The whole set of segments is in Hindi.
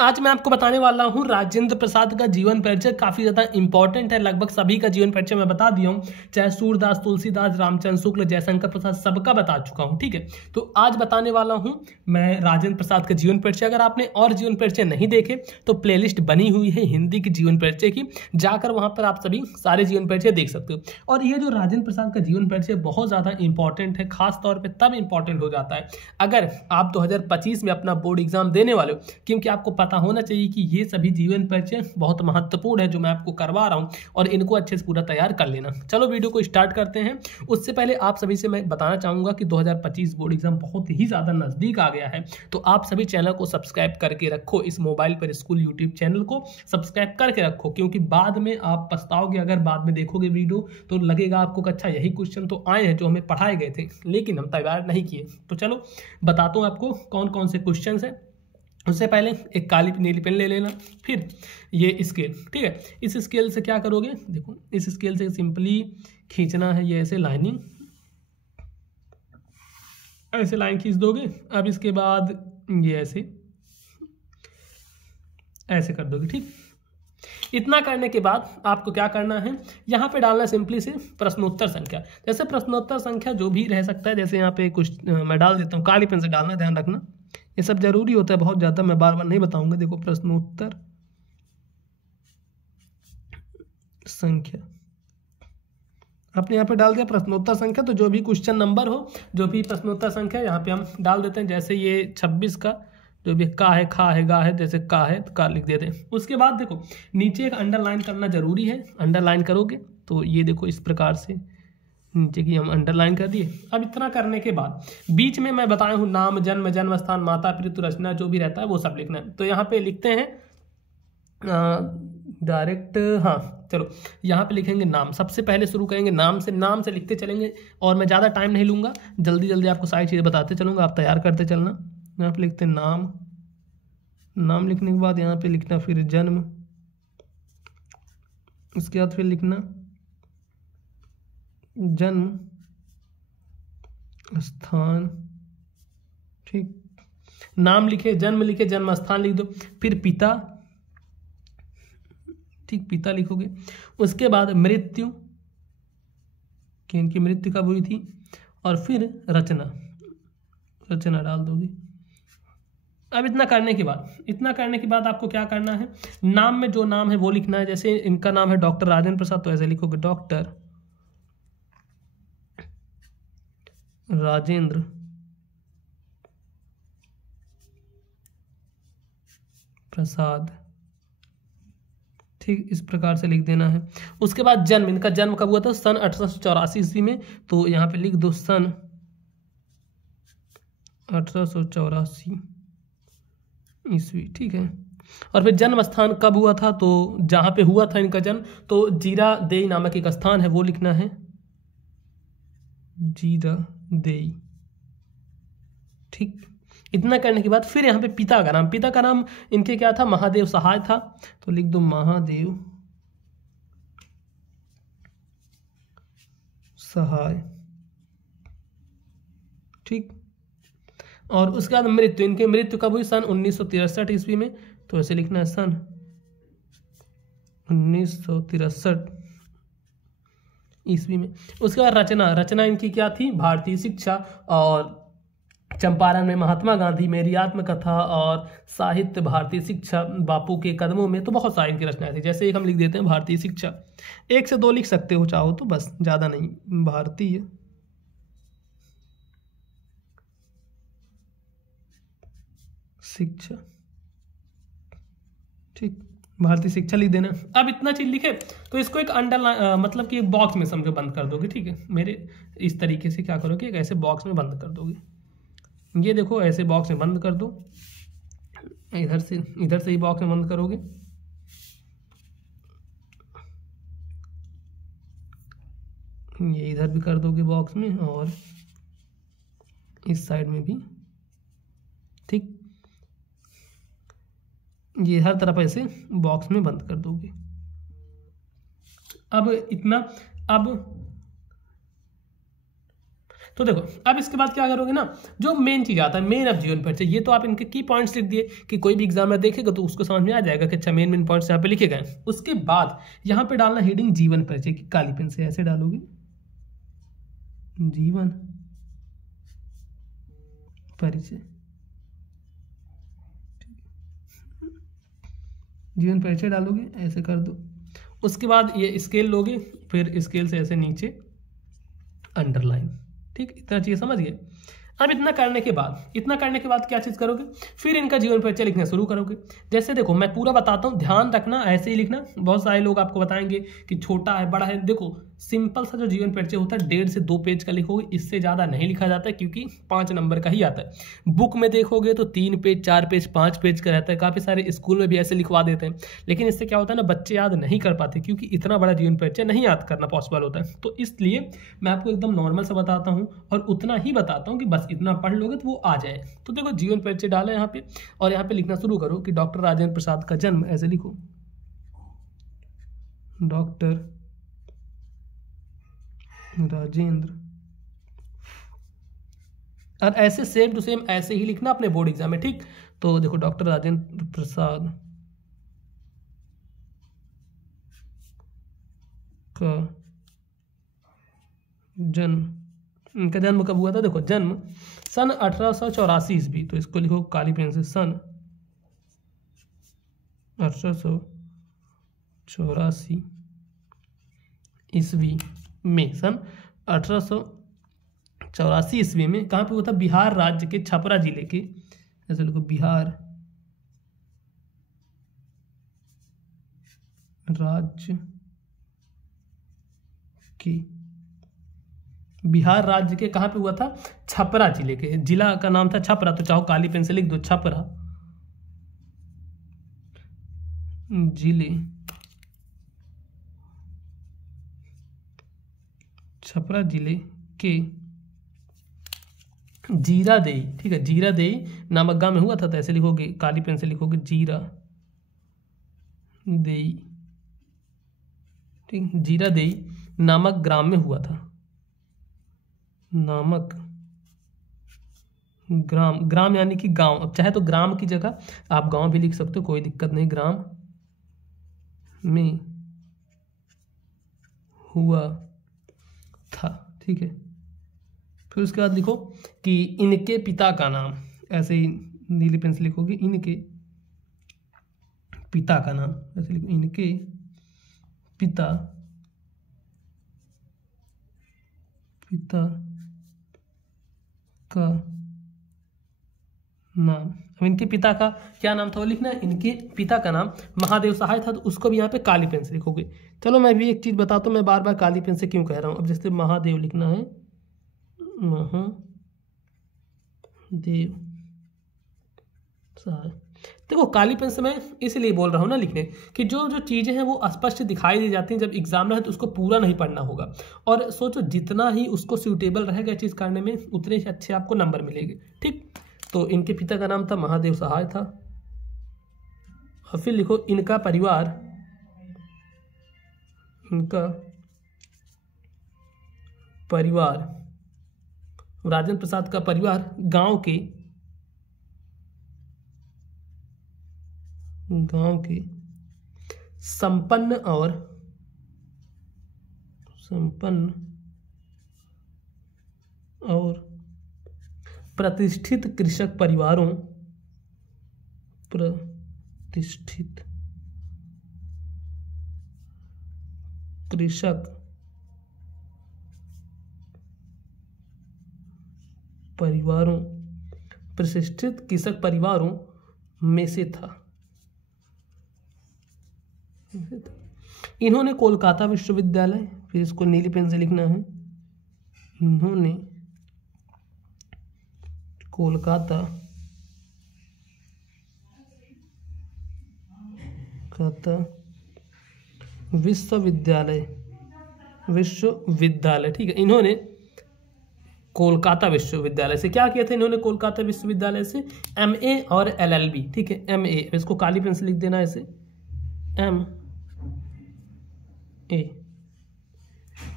आज मैं आपको बताने वाला हूं राजेंद्र प्रसाद का जीवन परिचय। काफी ज्यादा इंपॉर्टेंट है, लगभग सभी का जीवन परिचय मैं बता दिया हूं, चाहे सूरदास, तुलसीदास, रामचंद्र शुक्ल, जयशंकर प्रसाद, सबका बता चुका हूं। ठीक है, तो आज बताने वाला हूं मैं राजेंद्र प्रसाद का जीवन परिचय। अगर आपने और जीवन परिचय नहीं देखे तो प्लेलिस्ट बनी हुई है हिंदी की जीवन परिचय की, जाकर वहां पर आप सभी सारे जीवन परिचय देख सकते हो। और ये जो राजेंद्र प्रसाद का जीवन परिचय बहुत ज्यादा इंपॉर्टेंट है, खास तौर पर तब इंपॉर्टेंट हो जाता है अगर आप 2025 में अपना बोर्ड एग्जाम देने वाले हो, क्योंकि आपको पता होना चाहिए कि ये सभी जीवन परिचय बहुत महत्वपूर्ण है जो मैं आपको करवा रहा हूं, और इनको अच्छे से पूरा तैयार कर लेना। चलो वीडियो को स्टार्ट करते हैं। उससे पहले आप सभी से मैं बताना चाहूंगा कि 2025 बोर्ड एग्जाम बहुत ही ज्यादा नजदीक आ गया है, तो आप सभी चैनल को सब्सक्राइब करके रखो। इस मोबाइल पर स्कूल यूट्यूब चैनल को सब्सक्राइब करके रखो, क्योंकि बाद में आप पछताओगे। अगर बाद में देखोगे वीडियो तो लगेगा आपको कि अच्छा यही क्वेश्चन तो आए हैं जो हमें पढ़ाए गए थे, लेकिन हम तैयार नहीं किए। तो चलो बताता हूं आपको कौन कौन से क्वेश्चन है। उससे पहले एक काली नीली पेन ले लेना, फिर ये स्केल। ठीक है, इस स्केल से क्या करोगे, देखो इस स्केल से सिंपली खींचना है ये ऐसे लाइनिंग, ऐसे लाइन खींच दोगे। अब इसके बाद ये ऐसे ऐसे कर दोगे। ठीक, इतना करने के बाद आपको क्या करना है, यहाँ पे डालना सिंपली से प्रश्नोत्तर संख्या। जैसे प्रश्नोत्तर संख्या जो भी रह सकता है, जैसे यहाँ पे कुछ मैं डाल देता हूँ, काली पेन से डालना, ध्यान रखना ये सब जरूरी होता है बहुत ज़्यादा, मैं बार बार नहीं बताऊंगा। देखो प्रश्नोत्तर संख्या आपने यहाँ पे डाल दिया प्रश्नोत्तर संख्या, तो जो भी क्वेश्चन नंबर हो, जो भी प्रश्नोत्तर संख्या यहाँ पे हम डाल देते हैं। जैसे ये 26 का जो भी का है, खा है, गा है, जैसे का है तो का लिख देते हैं। उसके बाद देखो नीचे एक अंडरलाइन करना जरूरी है, अंडरलाइन करोगे तो ये देखो इस प्रकार से नीचे की हम अंडरलाइन कर दिए। अब इतना करने के बाद बीच में मैं बताया हूँ नाम, जन्म, जन्म स्थान, माता, पितृ, रचना, जो भी रहता है वो सब लिखना है। तो यहाँ पे लिखते हैं डायरेक्ट, हाँ चलो यहाँ पे लिखेंगे नाम। सबसे पहले शुरू करेंगे नाम से, नाम से लिखते चलेंगे और मैं ज़्यादा टाइम नहीं लूँगा, जल्दी जल्दी आपको सारी चीज़ें बताते चलूँगा, आप तैयार करते चलना। यहाँ पे लिखते हैं नाम, नाम लिखने के बाद यहाँ पे लिखना फिर जन्म, उसके बाद फिर लिखना जन्म स्थान। ठीक, नाम लिखे, जन्म लिखे, जन्म स्थान लिख दो, फिर पिता। ठीक, पिता लिखोगे। उसके बाद मृत्यु कि इनकी मृत्यु कब हुई थी, और फिर रचना, रचना डाल दोगे। अब इतना करने के बाद आपको क्या करना है, नाम में जो नाम है वो लिखना है। जैसे इनका नाम है डॉक्टर राजेंद्र प्रसाद, तो ऐसे लिखोगे डॉक्टर राजेंद्र प्रसाद। ठीक, इस प्रकार से लिख देना है। उसके बाद जन्म, इनका जन्म कब हुआ था, सन 1884 ईस्वी में, तो यहाँ पे लिख दो सन 1884 ईस्वी। ठीक है, और फिर जन्म स्थान कब हुआ था, तो जहाँ पे हुआ था इनका जन्म, तो जीरा देई नामक एक स्थान है, वो लिखना है जीरा देई। ठीक, इतना करने के बाद फिर यहाँ पे पिता का नाम, पिता का नाम इनके क्या था, महादेव सहाय था, तो लिख दो महादेव सहाय। ठीक, और उसके बाद मृत्यु, इनकी मृत्यु कब हुई, सन 1963 ईस्वी में, तो ऐसे लिखना है सन 1963 ईस्वी में। उसके बाद रचना, रचना इनकी क्या थी, भारतीय शिक्षा, और चंपारण में महात्मा गांधी, मेरी आत्मकथा, और साहित्य, भारतीय शिक्षा, बापू के कदमों में, तो बहुत सारी इनकी रचनाएं थी। जैसे एक हम लिख देते हैं भारतीय शिक्षा, 1 से 2 लिख सकते हो चाहो तो, बस ज़्यादा नहीं, भारतीय शिक्षा। ठीक, भारतीय शिक्षा लिख देना। अब इतना चीज लिखे तो इसको एक अंडरलाइन, मतलब कि एक बॉक्स में समझो बंद कर दोगे। ठीक है, मेरे इस तरीके से क्या करोगे, एक ऐसे बॉक्स में बंद कर दोगे। ये देखो ऐसे बॉक्स में बंद कर दो, इधर से ही बॉक्स में बंद करोगे। ये इधर भी कर दोगे बॉक्स में, और इस साइड में भी। ठीक, ये हर तरफ ऐसे बॉक्स में बंद कर दोगे। अब इतना, अब तो देखो अब इसके बाद क्या करोगे ना, जो मेन चीज आता है, मेन ऑफ जीवन परिचय, ये तो आप इनके की पॉइंट्स लिख दिए कि कोई भी एग्जाम में देखेगा तो उसको समझ में आ जाएगा कि अच्छा मेन पॉइंट्स यहाँ पे लिखे गए। उसके बाद यहाँ पे डालना हेडिंग जीवन परिचय की, काली पेन से ऐसे डालोगे जीवन परिचय, जीवन परिचय डालोगे ऐसे कर दो। उसके बाद ये स्केल लोगे, फिर स्केल से ऐसे नीचे अंडरलाइन, ठीक, इतना चीज समझ गए। अब इतना करने के बाद क्या चीज करोगे, फिर इनका जीवन परिचय लिखना शुरू करोगे। जैसे देखो मैं पूरा बताता हूँ, ध्यान रखना, ऐसे ही लिखना। बहुत सारे लोग आपको बताएंगे कि छोटा है बड़ा है, देखो सिंपल सा जो जीवन परिचय होता है 1.5 से 2 पेज का लिखोगे, इससे ज़्यादा नहीं लिखा जाता है क्योंकि 5 नंबर का ही आता है। बुक में देखोगे तो 3 पेज 4 पेज 5 पेज का रहता है, काफ़ी सारे स्कूल में भी ऐसे लिखवा देते हैं, लेकिन इससे क्या होता है ना, बच्चे याद नहीं कर पाते क्योंकि इतना बड़ा जीवन परिचय नहीं याद करना पॉसिबल होता है। तो इसलिए मैं आपको एकदम नॉर्मल से बताता हूँ और उतना ही बताता हूँ कि बस इतना पढ़ लोगे तो वो आ जाए। तो देखो जीवन परिचय डाला यहाँ पे, और यहाँ पे लिखना शुरू करो कि डॉक्टर राजेंद्र प्रसाद का जन्म, ऐसे लिखो डॉक्टर राजेंद्र, और ऐसे सेम टू सेम ऐसे ही लिखना अपने बोर्ड एग्जाम में, ठीक। तो देखो डॉक्टर राजेंद्र प्रसाद का जन्म, इनका जन्म कब हुआ था, देखो जन्म सन 1884 ईस्वी, तो इसको लिखो काली पेन से सन 1884 ईस्वी में, सन 1884 ईस्वी में कहाँ पे हुआ था, बिहार राज्य के छपरा जिले के, ऐसे लिखो बिहार राज्य के, बिहार राज्य के कहाँ पे हुआ था, छपरा जिले के, जिला का नाम था छपरा, तो चाहो काली पेन से लिख दो छपरा जिले, छपरा जिले के जीरादेई, ठीक है, जीरादेई नामक गांव में हुआ था, तो ऐसे लिखोगे काली पेन से लिखोगे जीरादेई, ठीक, जीरादेई नामक ग्राम में हुआ था, नामक ग्राम, ग्राम यानी कि गांव, अब चाहे तो ग्राम की जगह आप गांव भी लिख सकते हो, कोई दिक्कत नहीं, ग्राम में हुआ था, ठीक है। फिर उसके बाद लिखो कि इनके पिता का नाम, ऐसे ही नीली पेन से लिखोगे इनके पिता का नाम, ऐसे लिखो इनके पिता का नाम। अब इनके पिता का क्या नाम था वो लिखना है, इनके पिता का नाम महादेव सहाय था, तो उसको भी यहाँ पे काली पेन से लिखोगे। चलो मैं भी एक चीज़ बताता हूँ, मैं बार बार काली पेन से क्यों कह रहा हूँ। अब जैसे महादेव लिखना है, महादेव सहाय, देखो काली पेन से मैं इसलिए बोल रहा हूँ ना लिखने कि जो जो चीज़ें हैं वो स्पष्ट दिखाई दी जाती हैं, जब एग्जाम में है तो उसको पूरा नहीं पढ़ना होगा, और सोचो जितना ही उसको सूटेबल रहेगा चीज़ करने में उतने ही अच्छे आपको नंबर मिलेंगे, ठीक। तो इनके पिता का नाम था महादेव सहाय था, और फिर लिखो इनका परिवार, इनका परिवार, राजेंद्र प्रसाद का परिवार गांव के संपन्न और प्रतिष्ठित कृषक परिवारों, प्रतिष्ठित कृषक परिवारों में से था। इन्होंने कोलकाता विश्वविद्यालय, फिर इसको नीली पेन से लिखना है, इन्होंने कोलकाता विश्वविद्यालय, ठीक है, इन्होंने कोलकाता विश्वविद्यालय से क्या किया था, इन्होंने कोलकाता विश्वविद्यालय से MA और LLB, ठीक है, MA, इसको काली पेन से लिख देना ऐसे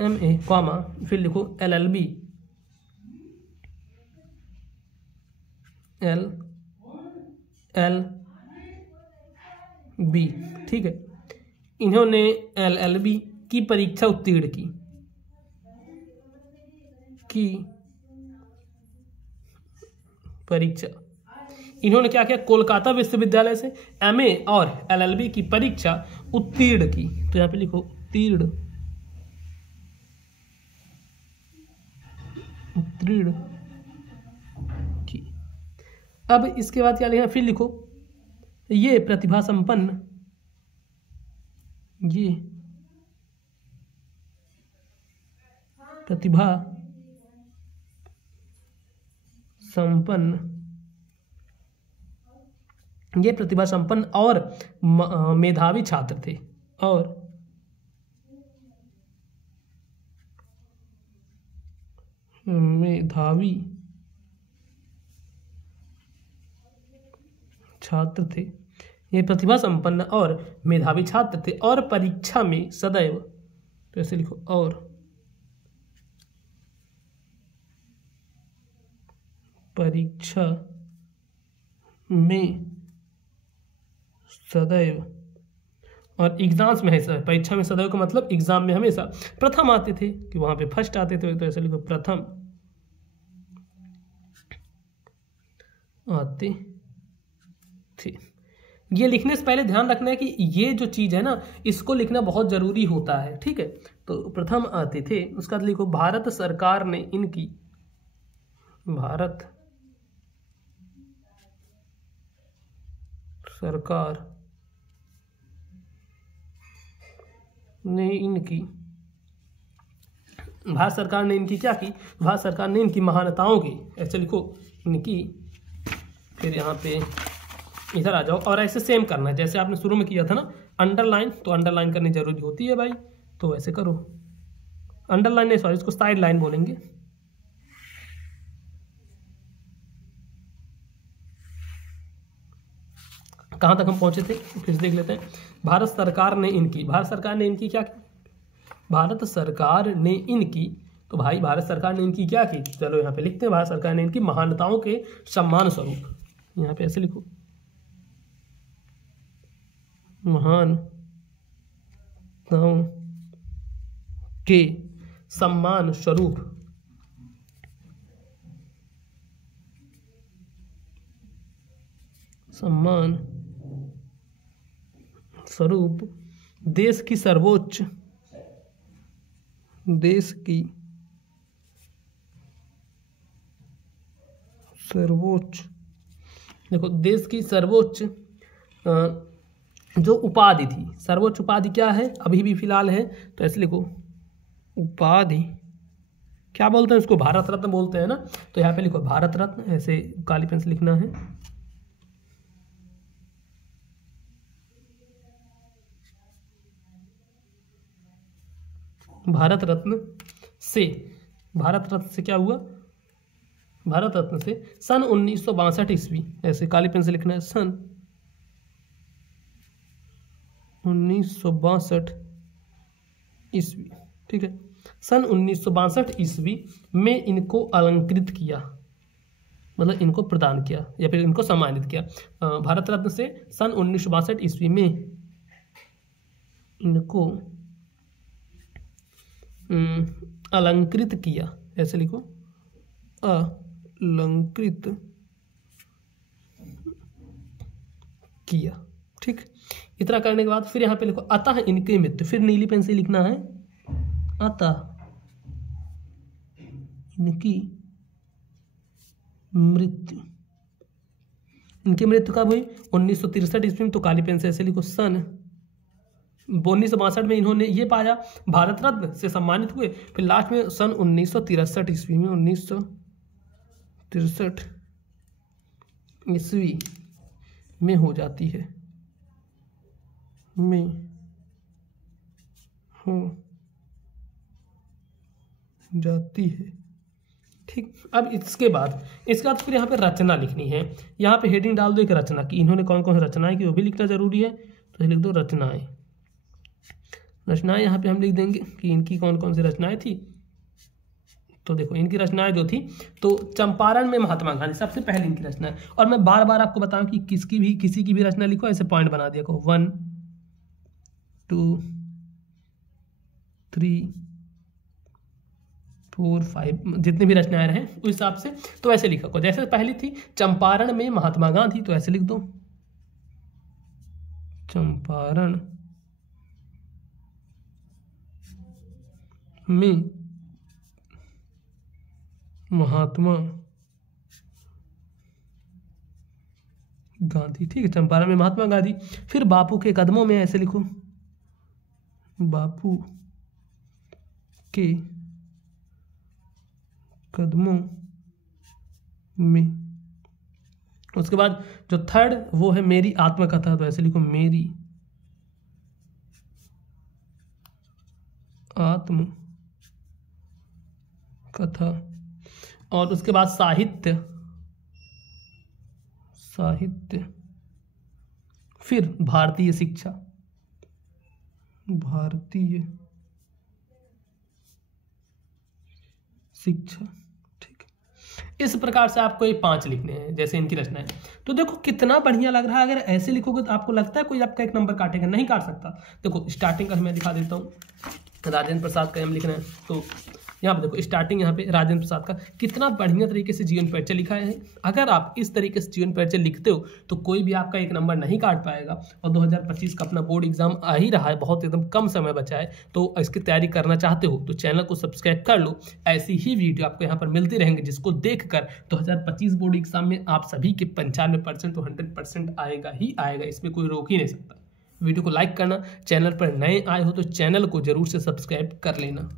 MA कॉमा, फिर लिखो LLB LLB, ठीक है। इन्होंने LLB की परीक्षा उत्तीर्ण की परीक्षा इन्होंने क्या किया, कोलकाता विश्वविद्यालय से MA और LLB की परीक्षा उत्तीर्ण की। तो यहाँ पे लिखो उत्तीर्ण की। अब इसके बाद क्या लिखा, फिर लिखो ये प्रतिभा संपन्न और मेधावी छात्र थे ये प्रतिभा संपन्न और मेधावी छात्र थे और परीक्षा में सदैव, तो ऐसे लिखो, और परीक्षा में सदैव, और एग्जाम्स में हमेशा, परीक्षा में सदैव का मतलब एग्जाम में हमेशा प्रथम आते थे, कि वहां पे फर्स्ट आते थे। तो ऐसे लिखो प्रथम आते थे। ये लिखने से पहले ध्यान रखना है कि ये जो चीज है ना, इसको लिखना बहुत जरूरी होता है, ठीक है। तो प्रथम आते थे, उसका लिखो भारत सरकार ने इनकी भारत सरकार ने इनकी महानताओं की, ऐसे लिखो इनकी, फिर यहाँ पे इधर आ जाओ और ऐसे सेम करना है जैसे आपने शुरू में किया था ना अंडरलाइन, तो अंडरलाइन करनी जरूरी होती है भाई, तो ऐसे करो। अंडरलाइन नहीं, सॉरी, इसको साइड लाइन बोलेंगे। कहां तक हम पहुंचे थे फिर देख लेते हैं। भारत सरकार ने इनकी क्या की, भारत सरकार ने इनकी, तो भाई भारत सरकार ने इनकी क्या की, चलो यहाँ पे लिखते हैं भारत सरकार ने इनकी महानताओं के सम्मान स्वरूप, यहाँ पे ऐसे लिखो महानताओं के सम्मान स्वरूप देश की सर्वोच्च देखो, देश की सर्वोच्च जो उपाधि थी, सर्वोच्च उपाधि क्या है, अभी भी फिलहाल है, तो ऐसे लिखो उपाधि, क्या बोलते हैं उसको, भारत रत्न बोलते हैं ना, तो यहाँ पे लिखो भारत रत्न, ऐसे काली पेन से लिखना है। भारत रत्न से क्या हुआ, भारत रत्न से सन 1962 ईस्वी, ऐसे काली पेन से लिखना है, सन 1962 ईस्वी, ठीक है। सन 1962 ईस्वी में इनको अलंकृत किया, मतलब इनको प्रदान किया या फिर इनको सम्मानित किया। भारत रत्न से सन 1962 ईस्वी में इनको अलंकृत किया, ऐसे लिखो अलंकृत किया, ठीक। इतना करने के बाद फिर यहाँ पे लिखो अतः इनकी मृत्यु, फिर नीली पेन से लिखना है अतः इनकी मृत्यु। इनकी मृत्यु कब हुई, 1963 ईस्वी में, तो काली पेन से ऐसे लिखो सन 1962 में इन्होंने ये पाया, भारत रत्न से सम्मानित हुए। फिर लास्ट में सन 1963 ईस्वी में, 1963 ईस्वी में हो जाती है, ठीक। अब इसके बाद फिर यहाँ पे रचना लिखनी है। यहाँ पे हेडिंग डाल दो एक रचना की, इन्होंने कौन कौन सी रचनाएं की वो भी लिखना जरूरी है, तो लिख दो रचनाएं। यहाँ पे हम लिख देंगे कि इनकी कौन कौन सी रचनाएं थी, तो देखो इनकी रचनाएं जो थी, तो चंपारण में महात्मा गांधी सबसे पहले इनकी रचना है। और मैं बार बार आपको बताऊं कि किसी की भी रचना लिखो, ऐसे पॉइंट बना दिया को 1 2 3 4 5 जितनी भी रचनाएं रहे उस हिसाब से, तो ऐसे लिखा को। जैसे पहली थी चंपारण में महात्मा गांधी, तो ऐसे लिख दो चंपारण में महात्मा गांधी, ठीक है, चंपारण में महात्मा गांधी। फिर बापू के कदमों में, ऐसे लिखो बापू के कदमों में। उसके बाद जो थर्ड वो है मेरी आत्मकथा, तो ऐसे लिखो मेरी आत्म कथा। और उसके बाद साहित्य, फिर भारतीय शिक्षा, ठीक है। इस प्रकार से आपको ये 5 लिखने हैं, जैसे इनकी रचना है। तो देखो कितना बढ़िया लग रहा है। अगर ऐसे लिखोगे तो आपको लगता है कोई आपका 1 नंबर काटेगा? नहीं काट सकता। देखो स्टार्टिंग का मैं दिखा देता हूँ, राजेंद्र प्रसाद का हम लिख रहे हैं, तो यहाँ पे देखो स्टार्टिंग, यहाँ पे राजेंद्र प्रसाद का कितना बढ़िया तरीके से जीवन परिचय लिखा है। अगर आप इस तरीके से जीवन परिचय लिखते हो तो कोई भी आपका 1 नंबर नहीं काट पाएगा। और 2025 का अपना बोर्ड एग्जाम आ ही रहा है, बहुत एकदम कम समय बचा है, तो इसकी तैयारी करना चाहते हो तो चैनल को सब्सक्राइब कर लो। ऐसी ही वीडियो आपको यहाँ पर मिलती रहेंगे, जिसको देखकर 2025 बोर्ड एग्जाम में आप सभी के 95% तो 100% आएगा ही आएगा, इसमें कोई रोक ही नहीं सकता। वीडियो को लाइक करना, चैनल पर नए आए हो तो चैनल को जरूर से सब्सक्राइब कर लेना।